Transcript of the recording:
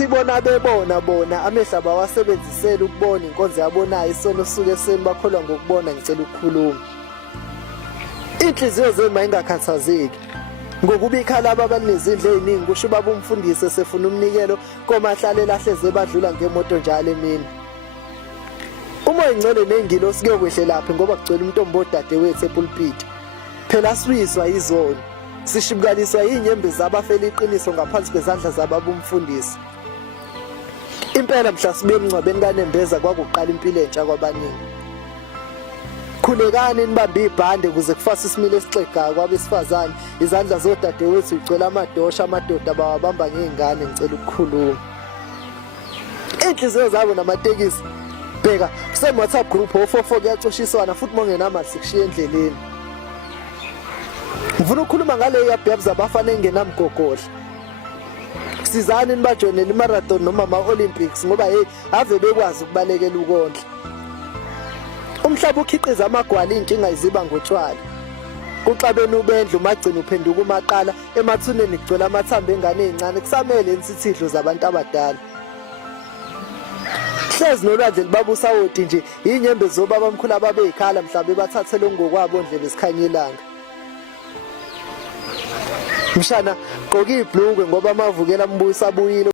sibona bebona bona amehla bawasebenzisela ukubona inkonzo yabonayo isono suke seni bakholwa ngokubona ngicela ukukhuluma. Inhliziyo zenu mayingakhathazeki ngokubikha laba abanezindle eziningi kusho baba umfundisi esefuna umnikelo komahlale lahleze badlula ngemoto njalo emini. Umoya ingcwele nengilosi kuyokwehlela ngoba kugcwele umuntu ombodadewethu epulpit. Phela siwiswa izona. Sishibukaliswa inyembezi zabafela iqiniso ngaphansi kwezandla zababa umfundisi. Impela mhla sibe emncwabeni kaNembeza kwakuqala impilo entsha kwabaningi. Khulekani nibambe ibhande ukuze kufase isimilo esixegayo kwabesifazane izandla zodadewethu igcwele amadosha amadoda bawabamba ngezingane ngicela ukukhuluma. Inhliziyo zabo namatekisi bheka kuse WhatsApp group o44 kuyacoshiswana futhi mongenamali sikushiya endleleni. Ngifuna ukukhuluma ngale yabhebs abafana engenamgogodla. Sizani nibajoinele imarathon noma ama-Olympics ngoba ave bekwazi ukubalekela ukondla. Umhlaba ukhiqiza amagwala inkinga iziba ngotshwala. Kuxabene ubendlu magcina uphenduka umaqala emathuneni kugcwele amathambo engane ezincane kusamele insithidlo zabantu abadala. Hlezi nolwandle libabusa wodi nje inyembezi zobaba omkhulu ababeyikhala mhlawumbe bathathele ngokwabo ondlebe esikhanyelanga. Mshana gqoka ibhlukwe ngoba amavukela ambuyisa abuyile.